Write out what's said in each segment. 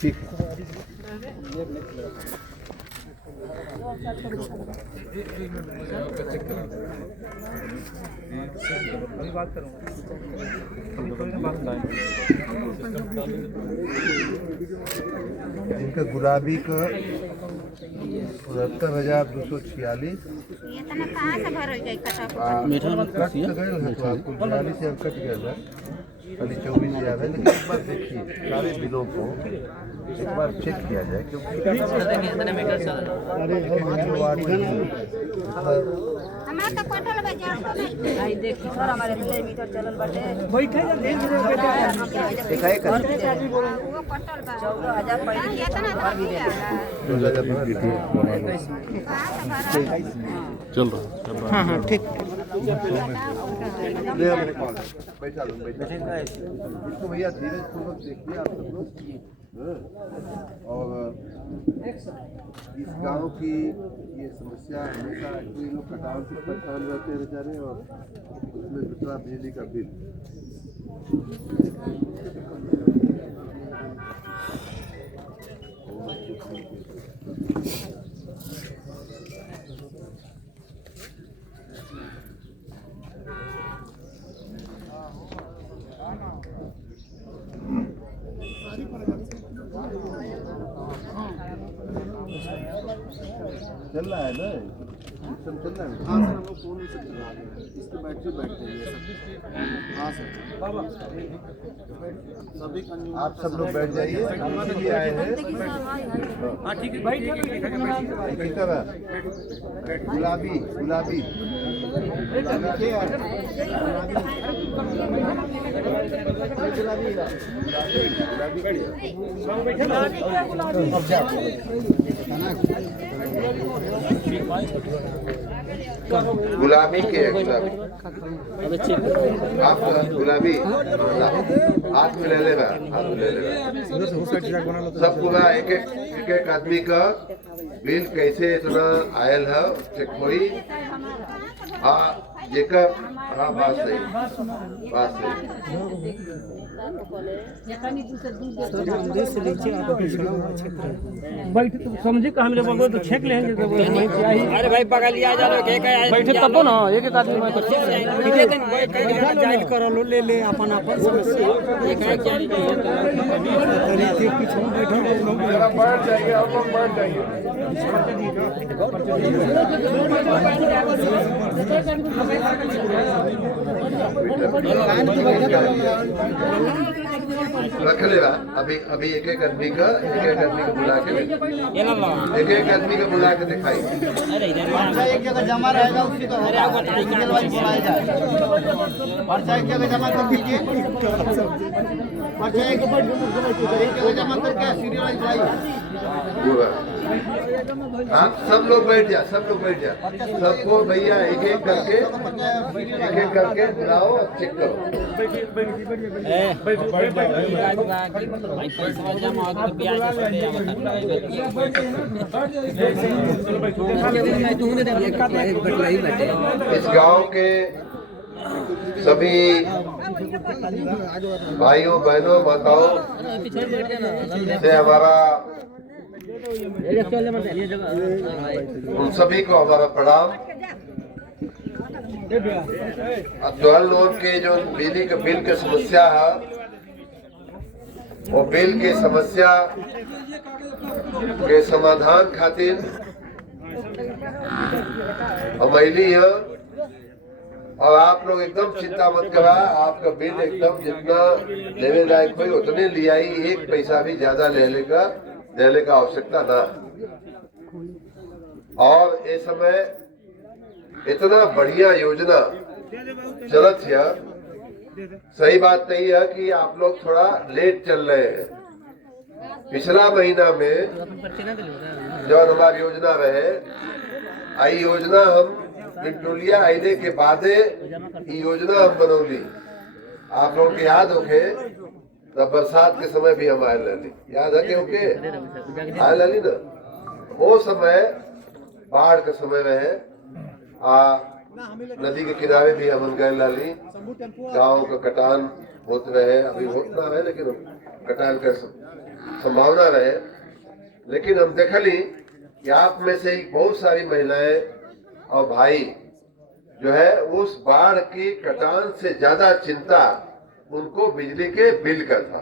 ठीक बात करूँगा। इनका गुलाबी का 69,246। आपको 42 से कट गया खाली 24,000 है। लेकिन एक बार देखिए सारे बिलों को एक बार चेक किया जाए क्योंकि चल रहा। हाँ हाँ ठीक। बैठा लो इसको भैया धीरे पूर्वक देखिए आप सब लोग। और इस गांव की ये समस्या हमेशा कोई लोग कटाव से परेशान रहते हैं बेचारे, और उसमें दूसरा बिजली का बिल। चल रहा है ना, सिस्टम चल रहा है। हाँ सर, हम लोग फोन से चला रहे हैं, इसकी बैटरी बैठ गई है सर। हाँ सर, सभी आप सब लोग बैठ जाइए। इसीलिए आए हैं। हाँ ठीक है भाई, गुलाबी गुलाबी गुलाबी के गुलाबी आप गुलाबी हाथ में ले लेगा, हाथ में ले लेगा सब पूरा। एक एक आदमी का बिल कैसे इतना आयल है चेक हुई। हाँ जेकर हाँ बात सही, बात सही। बैठे तो समझे कहाँ मिले बोल तो छेक लेंगे। अरे भाई बगलिया जा लो के बैठे तब ना एक एक आदमी बैठ करो लो ले ले अपन अपन समस्या एक है क्या तरीके पीछे बैठो लोग बैठ जाइए, आप लोग बैठ जाइए। रख लेगा अभी अभी एक एक आदमी का बुला के एक एक आदमी का बुला के दिखाई। एक जगह जमा रहेगा उसी का पर्चा एक जगह जमा कर दीजिए। पर्चा एक जगह जमा करके सीरियल वाइज लाइए। आप सब लोग बैठ जा, सब लोग बैठ जा। सबको भैया एक एक करके बुलाओ, चेक करो। इस गांव के सभी भाइयों बहनों माताओं से हमारा उन सभी को हमारा प्रणाम। अद्वाल लोग के जो बिजली के बिल की समस्या है, वो बिल की समस्या के समाधान खातिर हम अली है। और आप लोग एकदम चिंता मत करा, आपका बिल एकदम जितना लेने लायक हो उतने लिया ही, एक पैसा भी ज्यादा लेने का आवश्यकता ना। और इस समय इतना बढ़िया योजना चलत है। सही बात नहीं है कि आप लोग थोड़ा लेट चल रहे हैं। पिछला महीना में जो हमारी योजना रहे, आई योजना हम विक्टोरिया आने के बाद योजना हम बनौली। आप लोग को याद होके तब बरसात के समय भी हम आए लाली, याद है के आए लाली ना। वो समय बाढ़ के समय रहे, नदी के किनारे भी हम गए लाली। गाँव का कटान होते रहे, अभी होत ना रहे लेकिन कटान का संभावना रहे। लेकिन हम देखली कि आप में से ही बहुत सारी महिलाएं और भाई जो है उस बाढ़ की कटान से ज्यादा चिंता उनको बिजली के बिल का था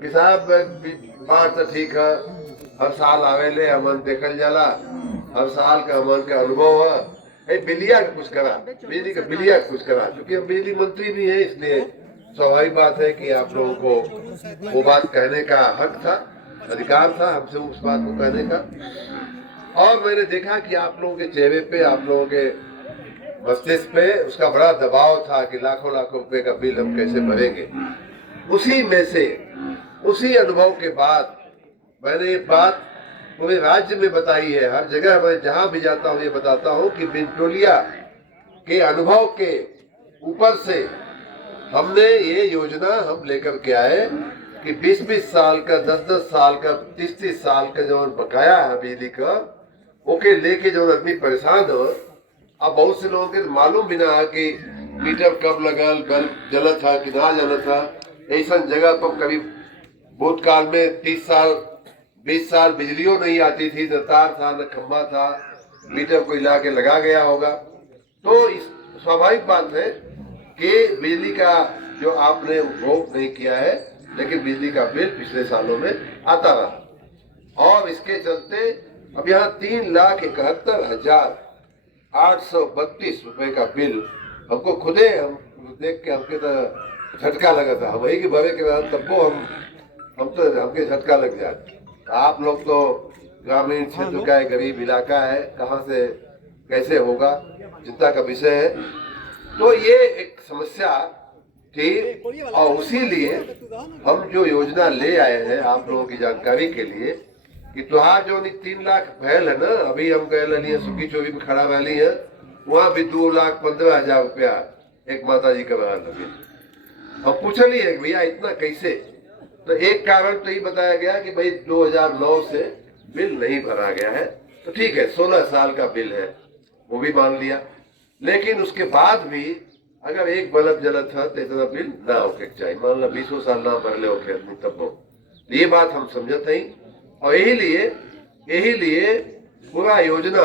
कि साहब बाढ़ तो ठीक है, हर साल आवेले हमन देखल जाला, हर साल का हमन के अनुभव है, बिलिया कुछ करा, बिजली का बिलिया कुछ करा। क्योंकि हम बिजली मंत्री भी हैं, इसलिए स्वाभाविक बात है कि आप लोगों को वो बात कहने का हक था, अधिकार था हमसे उस बात को कहने का। और मैंने देखा कि आप लोगों के चेहरे पे, आप लोगों के मस्तिष्क पे उसका बड़ा दबाव था कि लाखों लाखों रुपए का बिल हम कैसे भरेंगे। उसी में से, उसी अनुभव के बाद मैंने ये बात पूरे राज्य में बताई है। हर जगह मैं जहां भी जाता हूं ये बताता हूं कि बिनटोलिया के अनुभव के ऊपर से हमने ये योजना हम लेकर के आए कि 20-20 साल का, 10-10 साल का, 30-30 साल का जो बकाया है बिजली का, ओके लेके जो आदमी परेशान हो। अब बहुत से लोगों के मालूम भी ना है कि मीटर कब लगल, बल्ब जला था कि ना जला था। ऐसा जगह पर कभी भूतकाल में 30 साल 20 साल बिजलियों नहीं आती थी, न तार था न खंबा था, मीटर कोई ला के लगा गया होगा। तो इस स्वाभाविक बात है कि बिजली का जो आपने उपभोग नहीं किया है, लेकिन बिजली का बिल पिछले सालों में आता रहा। और इसके चलते अब यहाँ 3,71,832 रुपए का बिल हमको खुदे हम देख के हमके तो झटका लगा था। वही की भरे के बाद तब हम तो हमके झटका लग जाए। आप लोग तो ग्रामीण क्षेत्र का है, गरीब इलाका है, कहाँ से कैसे होगा, चिंता का विषय है। तो ये एक समस्या थी और उसी लिए हम जो योजना ले आए हैं आप लोगों की जानकारी के लिए कि तुहार जो 3 लाख भैल है ना, अभी हम गए लिए सुखी चोरी में खड़ा रही है, वहाँ भी 2,15,000 रुपया एक माता जी का बहार लगे। हम पूछलिए भैया इतना कैसे, तो एक कारण तो ये बताया गया कि भाई 2009 से बिल नहीं भरा गया है। तो ठीक है, 16 साल का बिल है, वो भी मान लिया। लेकिन उसके बाद भी अगर एक बल्ब जलत था तो इतना बिल ना होके चाहिए, मान लो 20 साल ना भर ले होके आदमी तब हो। ये बात हम समझते हैं और यही लिए पूरा योजना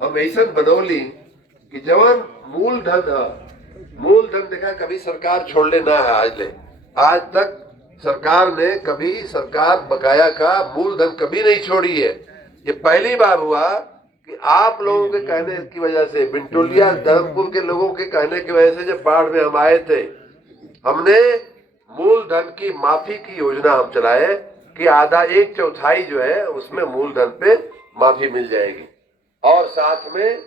हम ऐसा बनौली कि जवान मूल धन देखा कभी सरकार छोड़ ले ना है आज तक सरकार ने कभी बकाया का मूलधन कभी नहीं छोड़ी है। ये पहली बार हुआ कि आप लोगों के कहने की वजह से, बिनटोलिया धर्मपुर के लोगों के कहने की वजह से जब बाढ़ में हम आए थे, हमने मूलधन की माफी की योजना हम चलाए कि आधा 1/4 जो है उसमें मूलधन पे माफी मिल जाएगी और साथ में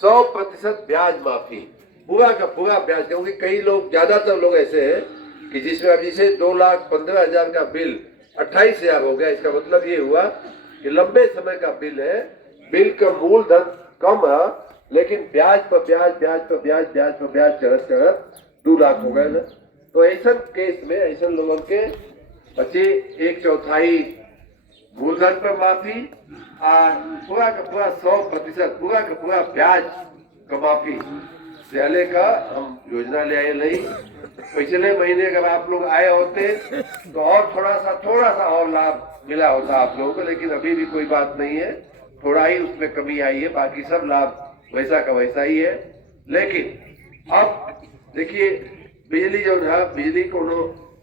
100% ब्याज माफी, पूरा का पूरा ब्याज। क्योंकि कई लोग, ज्यादातर लोग ऐसे हैं कि जिसमें अभी से 2,15,000 का बिल 28,000 हो गया। इसका मतलब ये हुआ कि लंबे समय का बिल है, बिल का मूलधन कम है लेकिन ब्याज पर ब्याज चढ़त 2 लाख हो गए ना। तो ऐसा केस में ऐसा लोगों के बचे 1/4 मूलधन पर माफी और पूरा का पूरा 100% पूरा का पूरा ब्याज का माफी पहले का हम योजना ले आए। नहीं पिछले महीने अगर आप लोग आए होते तो और थोड़ा सा और लाभ मिला होता आप लोगों को, लेकिन अभी भी कोई बात नहीं है, थोड़ा ही उसमें कमी आई है, बाकी सब लाभ वैसा का वैसा ही है। लेकिन अब देखिए बिजली जो है, बिजली को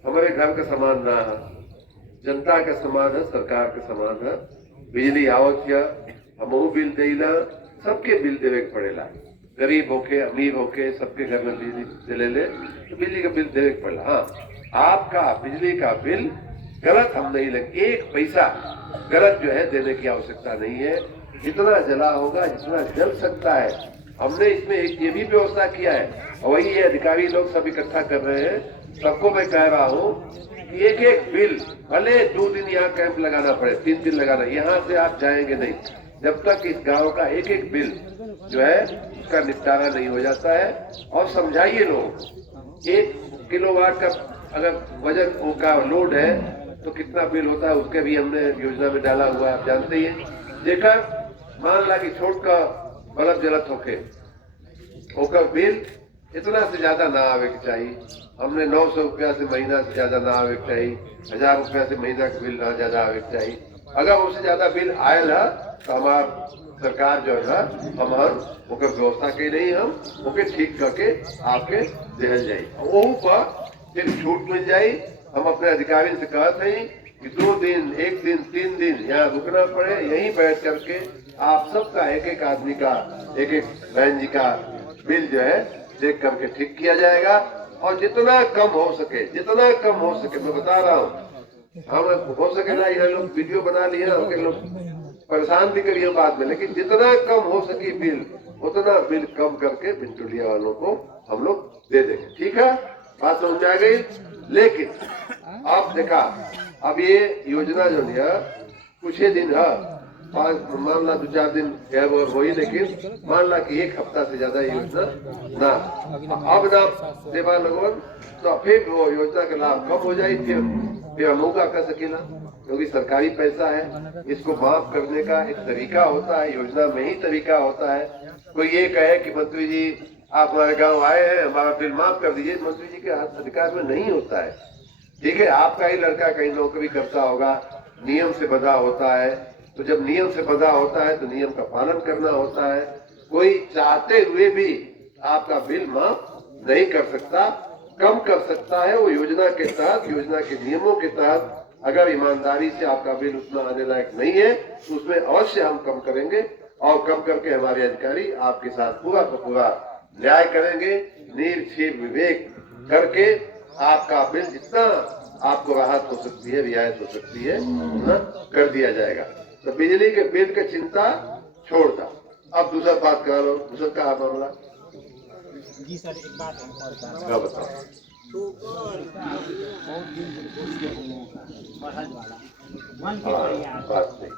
हमारे घर का सामान ना है, जनता का सामान है, सरकार का सामान है। बिजली आवत है, हम बिल देला, सबके बिल देवे पड़ेला, गरीब होके अमीर होके सबके घर में बिजली चले ले तो बिजली का बिल देवे पड़ेगा। हाँ, आपका बिजली का बिल गलत हम नहीं लेंगे, 1 पैसा गलत जो है देने की आवश्यकता नहीं है। जितना जला होगा, जितना जल सकता है, हमने इसमें एक ये भी व्यवस्था किया है और वही ये अधिकारी लोग सब इकट्ठा कर रहे हैं। सबको मैं कह रहा हूँ कि एक बिल भले 2 दिन यहाँ कैंप लगाना पड़े, 3 दिन लगाना, यहाँ से आप जाएंगे नहीं जब तक इस गांव का एक बिल जो है उसका निपटारा नहीं हो जाता है। और समझाइए लोग, 1 किलोवाट का अगर वजन का लोड है तो कितना बिल होता है, उसके भी हमने योजना में डाला हुआ, आप जानते ही हैं। देखा, मान ला कि छोट का बल्ब जलत होके बिल इतना से ज्यादा ना आवे के चाहिए। हमने 900 रुपया से महीना से ज्यादा ना आवे के चाहिए, 1000 रुपया से महीना का बिल ना ज्यादा आवे के चाहिए। अगर उससे ज्यादा बिल आयल है तो हमार सरकार जो है हमार ओकर व्यवस्था के नहीं हम ओके ठीक करके आपके दिहल जाये। वहू पर फिर छूट मिल जाये। हम अपने अधिकारी से कहते हैं कि 2 दिन, 1 दिन, 3 दिन यहाँ रुकना पड़े, यहीं बैठ करके आप सबका एक आदमी का, एक बहन जी का बिल जो है देख करके ठीक किया जाएगा। और जितना कम हो सके मैं बता रहा हूँ, हम हो सके ना ये लोग वीडियो बना लिए ना, हमके लोग परेशान भी करिए बाद में, लेकिन जितना कम हो सके बिल उतना बिल कम करके बिंटुलिया वालों को हम लोग दे देंगे। ठीक है, बात समझ आ गई। लेकिन आप देखा अब ये योजना जो है कुछ ही दिन है, मान ला 2-4 दिन वही, लेकिन मान ला कि 1 हफ्ता से ज्यादा योजना ना अब ना देवा लगन तो फिर वो योजना का लाभ कम हो जाए। फिर हम का कर सकेला, क्योंकि सरकारी पैसा है, इसको माफ करने का एक तरीका होता है, योजना में ही तरीका होता है। कोई ये कहे कि मंत्री जी आप हमारे गांव आए हैं, हमारा बिल माफ कर दीजिए, मंत्री जी के अधिकार में नहीं होता है। ठीक है, आपका ही लड़का कहीं नौकरी करता होगा, नियम से बंधा होता है, तो जब नियम से बंधा होता है तो नियम का पालन करना होता है। कोई चाहते हुए भी आपका बिल माफ नहीं कर सकता, कम कर सकता है। वो योजना के तहत, योजना के नियमों के तहत अगर ईमानदारी से आपका बिल उतना आने लायक नहीं है तो उसमें अवश्य हम कम करेंगे, और कम करके हमारे अधिकारी आपके साथ पूरा का पूरा न्याय करेंगे, निर्क्षेप विवेक करके आपका बिल जितना आपको राहत हो सकती है, रियायत हो सकती है, उतना कर दिया जाएगा। तो बिजली के बिल की चिंता छोड़ दा। अब दूसरा बात करा लो, दूसरा कहा मामला जी सर, एक बात है, क्या बताओ? बात नहीं,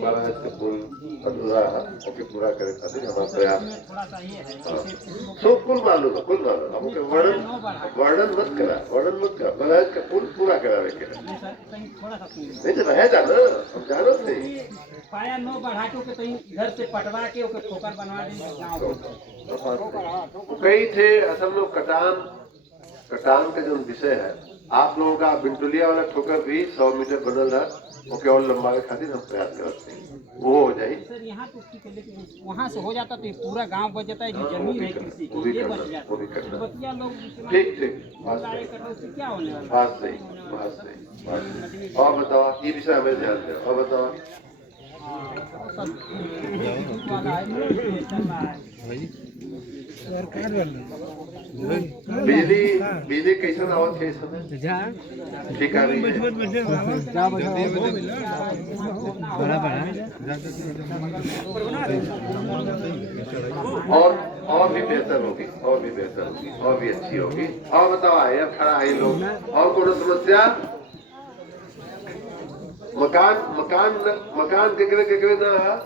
महाराज के पुल अधूरा ओके पूरा करे खातिर हमारा प्रयास। सब कुल मालूम है, कुल मालूम हमके वर्णन मत करा, महाराज का पुल पूरा करावे के नहीं तो रहेगा ना, हम जानो नहीं। पाया 9 बढ़ा के ओके कहीं इधर से पटवा के ओके ठोकर बनवा देंगे गांव। कई थे असल में कटान का जो विषय है, आप लोगों का बिंटुलिया वाला ठोकर भी 100 मीटर बनल है, वो केवल लंबावे खातिर हम प्रयास करते हैं, वो हो जाए। सर यहाँ तो ठीक है, लेकिन वहाँ से हो जाता तो ये पूरा गांव बच जाता है, जो जमीन है कृषि की ये बच जाता है। बतिया लोग ठीक क्या होने वाला, बात सही। और बताओ, ये विषय हमें ध्यान दे। और बताओ बिजली कैसे आवत है इस समय? ठीक है, और भी बेहतर होगी, और भी अच्छी होगी। और बताओ आए खड़ा है लोग, और कोई समस्या? मकान केकरे ना है?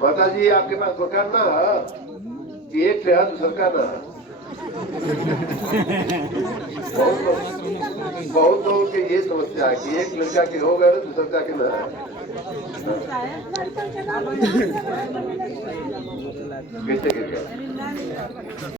माता जी आपके पास मकान ना है कि एक है दूसर का ना है? बहुत लोगों की ये समस्या है कि एक लड़का के हो गए दूसर का के ना है। कैसे